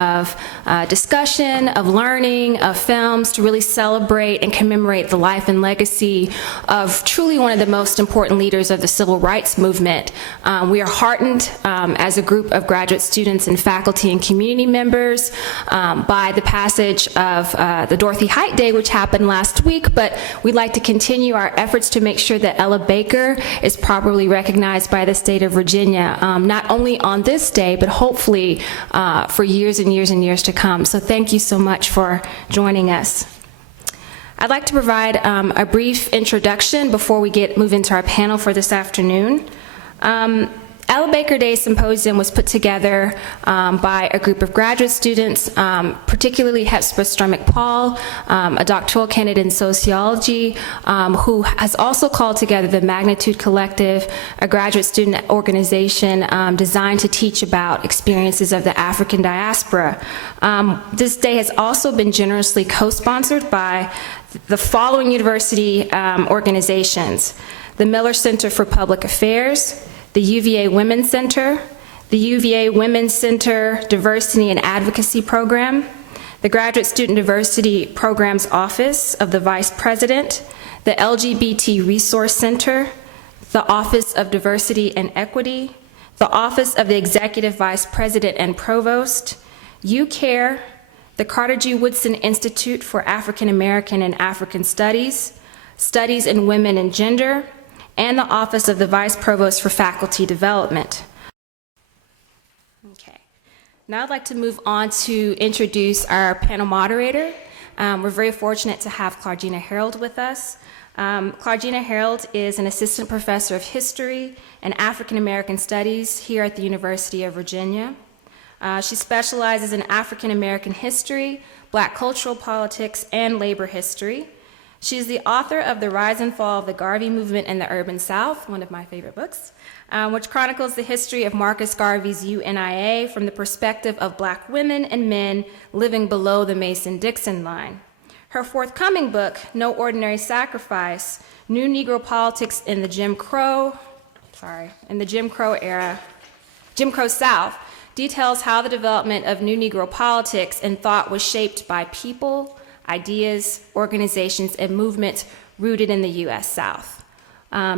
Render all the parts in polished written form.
of discussion, of learning, of films to really celebrate and commemorate the life and legacy of truly one of the most important leaders of the civil rights movement. We are heartened as a group of graduate students and faculty and community members by the passage of the Dorothy Height Day, which happened last week, but we'd like to continue our efforts to make sure that Ella Baker is properly recognized by the state of Virginia, not only on this day, but hopefully for years and years and years to come. So thank you so much for joining us. I'd like to provide a brief introduction before we move into our panel for this afternoon. Ella Baker Day Symposium was put together by a group of graduate students, particularly Hesper Sturmick-Paul, a doctoral candidate in sociology, who has also called together the Magnitude Collective, a graduate student organization designed to teach about experiences of the African diaspora. This day has also been generously co-sponsored by the following university organizations: the Miller Center for Public Affairs, the UVA Women's Center, the UVA Women's Center Diversity and Advocacy Program, the Graduate Student Diversity Programs Office of the Vice President, the LGBT Resource Center, the Office of Diversity and Equity, the Office of the Executive Vice President and Provost, UCARE, the Carter G. Woodson Institute for African American and African Studies, Studies in Women and Gender, and the Office of the Vice Provost for Faculty Development. Okay, now I'd like to move on to introduce our panel moderator. We're very fortunate to have Claudrena Harold with us. Claudrena Harold is an assistant professor of history and African American studies here at the University of Virginia. She specializes in African American history, Black cultural politics, and labor history. She is the author of The Rise and Fall of the Garvey Movement in the Urban South, one of my favorite books, which chronicles the history of Marcus Garvey's UNIA from the perspective of Black women and men living below the Mason-Dixon line. Her forthcoming book, No Ordinary Sacrifice, New Negro Politics in the Jim Crow South, details how the development of New Negro politics and thought was shaped by people, ideas, organizations, and movements rooted in the U.S. South,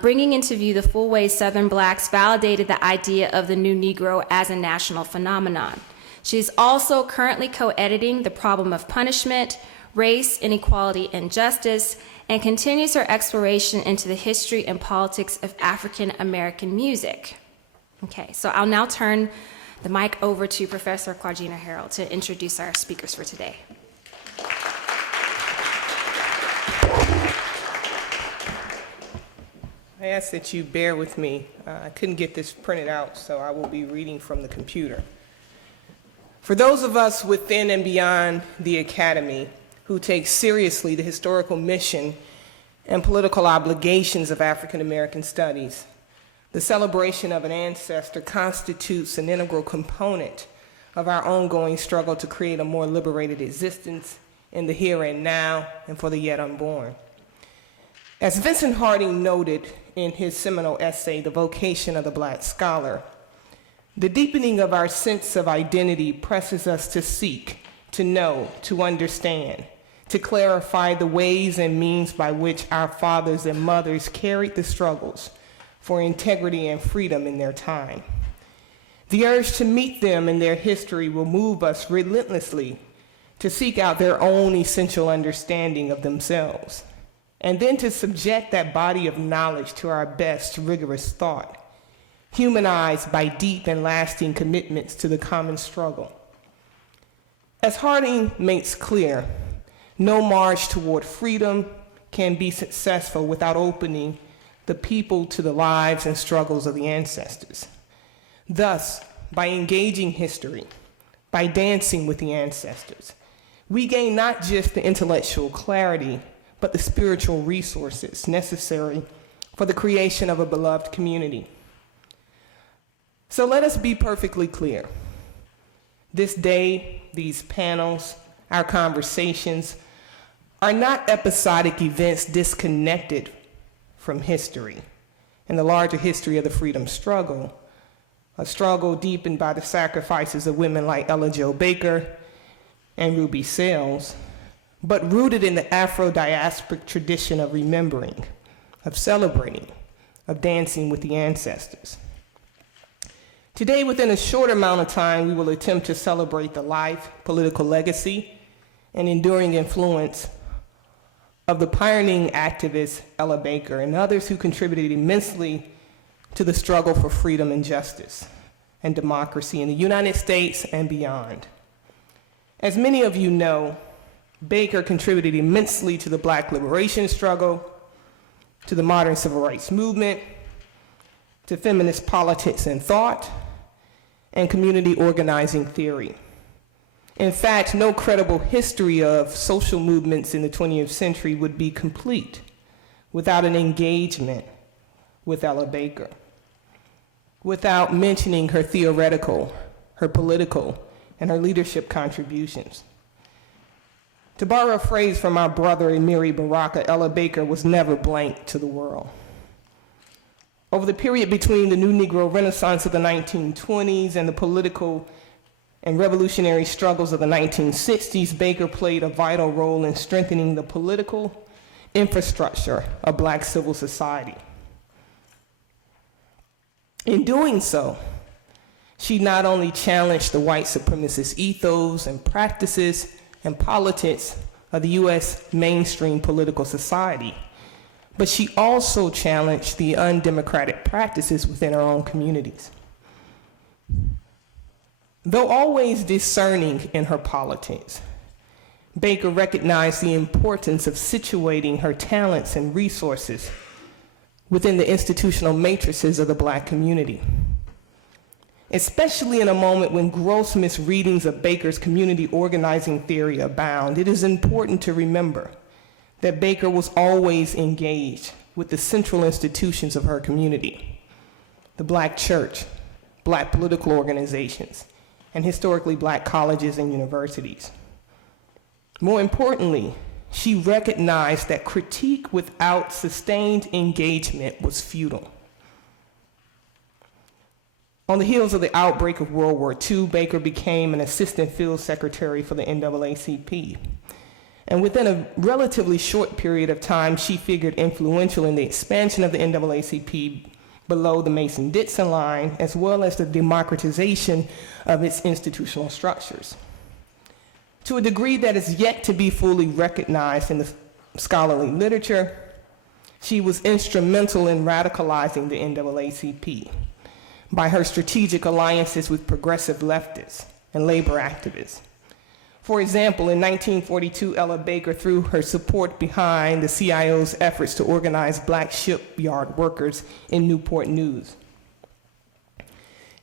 bringing into view the full ways Southern Blacks validated the idea of the new Negro as a national phenomenon. She's also currently co-editing The Problem of Punishment, Race, Inequality, and Justice, and continues her exploration into the history and politics of African American music. Okay, so I'll now turn the mic over to Professor Claudrena Harold to introduce our speakers for today. I ask that you bear with me. I couldn't get this printed out, so I will be reading from the computer. For those of us within and beyond the Academy who take seriously the historical mission and political obligations of African American studies, the celebration of an ancestor constitutes an integral component of our ongoing struggle to create a more liberated existence in the here and now and for the yet unborn. As Vincent Harding noted in his seminal essay, The Vocation of the Black Scholar, the deepening of our sense of identity presses us to seek, to know, to understand, to clarify the ways and means by which our fathers and mothers carried the struggles for integrity and freedom in their time. The urge to meet them in their history will move us relentlessly to seek out their own essential understanding of themselves, and then to subject that body of knowledge to our best rigorous thought, humanized by deep and lasting commitments to the common struggle. As Harding makes clear, no march toward freedom can be successful without opening the people to the lives and struggles of the ancestors. Thus, by engaging history, by dancing with the ancestors, we gain not just the intellectual clarity, but the spiritual resources necessary for the creation of a beloved community. So let us be perfectly clear. This day, these panels, our conversations are not episodic events disconnected from history and the larger history of the freedom struggle, a struggle deepened by the sacrifices of women like Ella Jo Baker and Ruby Sales, but rooted in the Afro-diasporic tradition of remembering, of celebrating, of dancing with the ancestors. Today, within a short amount of time, we will attempt to celebrate the life, political legacy, and enduring influence of the pioneering activist Ella Baker and others who contributed immensely to the struggle for freedom and justice and democracy in the United States and beyond. As many of you know, Baker contributed immensely to the Black liberation struggle, to the modern civil rights movement, to feminist politics and thought, and community organizing theory. In fact, no credible history of social movements in the 20th century would be complete without an engagement with Ella Baker, without mentioning her theoretical, her political, and her leadership contributions. To borrow a phrase from our brother Amiri Baraka, Ella Baker was never blank to the world. Over the period between the New Negro Renaissance of the 1920s and the political and revolutionary struggles of the 1960s, Baker played a vital role in strengthening the political infrastructure of Black civil society. In doing so, she not only challenged the white supremacist ethos and practices and politics of the U.S. mainstream political society, but she also challenged the undemocratic practices within her own communities. Though always discerning in her politics, Baker recognized the importance of situating her talents and resources within the institutional matrices of the Black community. Especially in a moment when gross misreadings of Baker's community organizing theory abound, it is important to remember that Baker was always engaged with the central institutions of her community, the Black church, Black political organizations, and historically Black colleges and universities. More importantly, she recognized that critique without sustained engagement was futile. On the heels of the outbreak of World War II, Baker became an assistant field secretary for the NAACP. And within a relatively short period of time, she figured influential in the expansion of the NAACP below the Mason-Dixon line, as well as the democratization of its institutional structures. To a degree that is yet to be fully recognized in the scholarly literature, she was instrumental in radicalizing the NAACP by her strategic alliances with progressive leftists and labor activists. For example, in 1942, Ella Baker threw her support behind the CIO's efforts to organize Black shipyard workers in Newport News.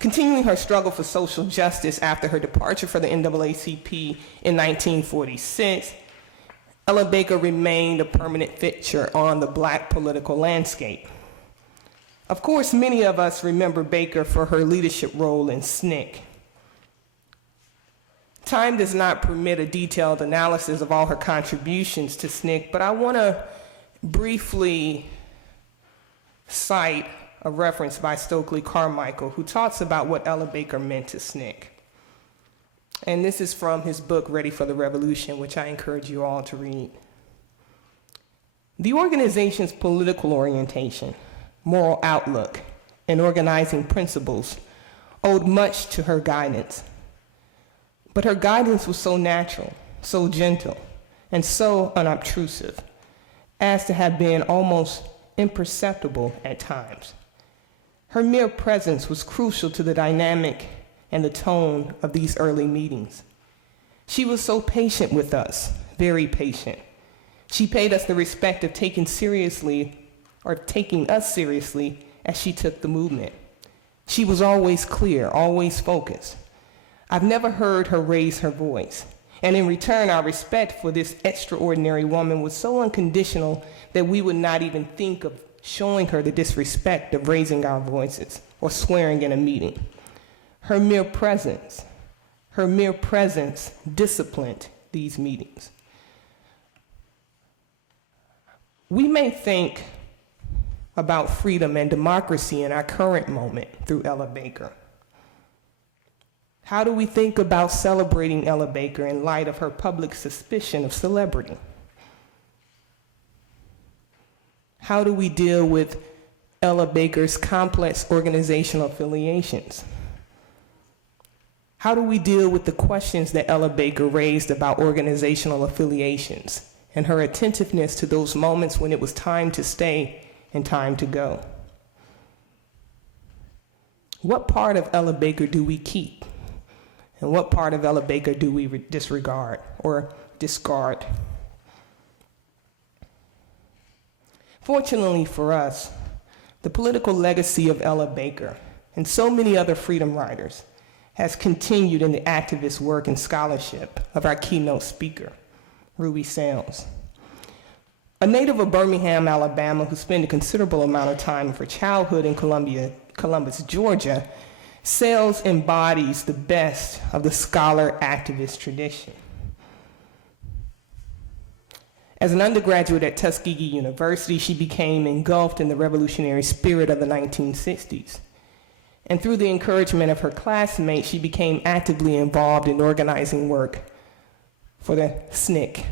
Continuing her struggle for social justice after her departure from the NAACP in 1946, Ella Baker remained a permanent fixture on the Black political landscape. Of course, many of us remember Baker for her leadership role in SNCC. Time does not permit a detailed analysis of all her contributions to SNCC, but I want to briefly cite a reference by Stokely Carmichael, who talks about what Ella Baker meant to SNCC. And this is from his book, Ready for the Revolution, which I encourage you all to read. The organization's political orientation, moral outlook, and organizing principles owed much to her guidance. But her guidance was so natural, so gentle, and so unobtrusive as to have been almost imperceptible at times. Her mere presence was crucial to the dynamic and the tone of these early meetings. She was so patient with us, very patient. She paid us the respect of taking us seriously as she took the movement. She was always clear, always focused. I've never heard her raise her voice. And in return, our respect for this extraordinary woman was so unconditional that we would not even think of showing her the disrespect of raising our voices or swearing in a meeting. Her mere presence disciplined these meetings. We may think about freedom and democracy in our current moment through Ella Baker. How do we think about celebrating Ella Baker in light of her public suspicion of celebrity? How do we deal with Ella Baker's complex organizational affiliations? How do we deal with the questions that Ella Baker raised about organizational affiliations and her attentiveness to those moments when it was time to stay and time to go? What part of Ella Baker do we keep? And what part of Ella Baker do we disregard or discard? Fortunately for us, the political legacy of Ella Baker and so many other freedom riders has continued in the activist work and scholarship of our keynote speaker, Ruby Sales. A native of Birmingham, Alabama, who spent a considerable amount of time of her childhood in Columbus, Georgia, Sales embodies the best of the scholar-activist tradition. As an undergraduate at Tuskegee University, she became engulfed in the revolutionary spirit of the 1960s. And through the encouragement of her classmates, she became actively involved in organizing work for the SNCC,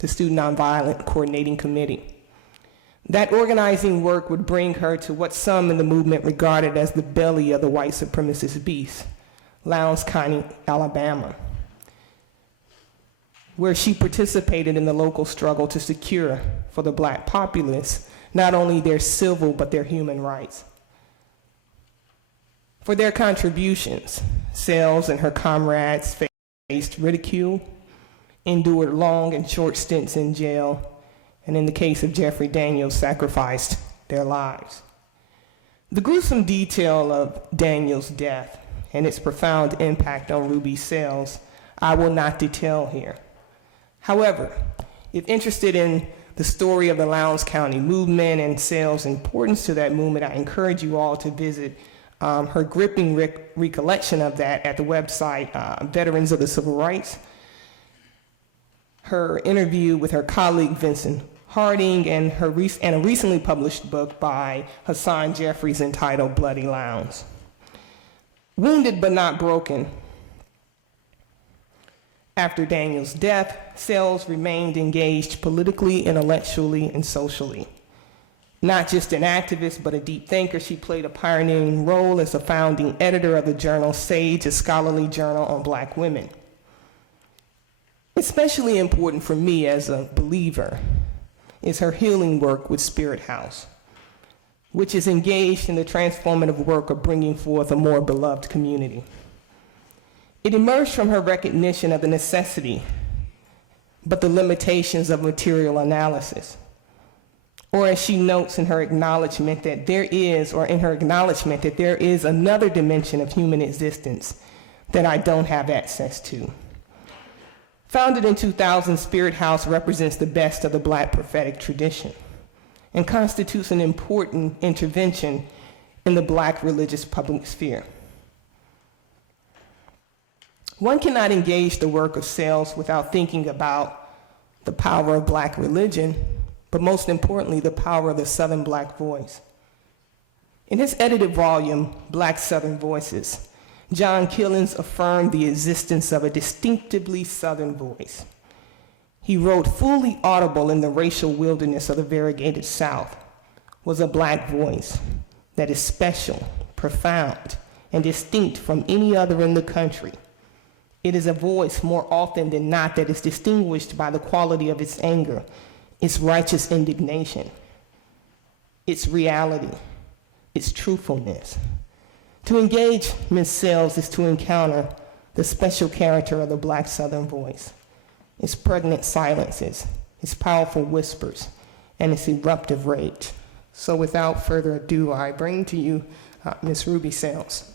the Student Nonviolent Coordinating Committee. That organizing work would bring her to what some in the movement regarded as the belly of the white supremacist beast, Lowndes County, Alabama, where she participated in the local struggle to secure for the Black populace not only their civil but their human rights. For their contributions, Sales and her comrades faced ridicule, endured long and short stints in jail, and in the case of Jeffrey Daniels, sacrificed their lives. The gruesome detail of Daniels' death and its profound impact on Ruby Sales I will not detail here. However, if interested in the story of the Lowndes County movement and Sales' importance to that movement, I encourage you all to visit her gripping recollection of that at the website Veterans of the Civil Rights, her interview with her colleague Vincent Harding, and a recently published book by Hassan Jeffries entitled Bloody Lowndes. Wounded but not broken, after Daniels' death, Sales remained engaged politically, intellectually, and socially. Not just an activist, but a deep thinker, she played a pioneering role as a founding editor of the journal Sage, a scholarly journal on Black women. Especially important for me as a believer is her healing work with Spirit House, which is engaged in the transformative work of bringing forth a more beloved community. It emerged from her recognition of the necessity, but the limitations of material analysis. Or as she notes in her acknowledgement that there is another dimension of human existence that I don't have access to. Founded in 2000, Spirit House represents the best of the Black prophetic tradition and constitutes an important intervention in the Black religious public sphere. One cannot engage the work of Sales without thinking about the power of Black religion, but most importantly, the power of the Southern Black voice. In his edited volume, Black Southern Voices, John Killens affirmed the existence of a distinctively Southern voice. He wrote, fully audible in the racial wilderness of the variegated South was a Black voice that is special, profound, and distinct from any other in the country. It is a voice more often than not that is distinguished by the quality of its anger, its righteous indignation, its reality, its truthfulness. To engage Ms. Sales is to encounter the special character of the Black Southern voice, its pregnant silences, its powerful whispers, and its eruptive rage. So without further ado, I bring to you Ms. Ruby Sales.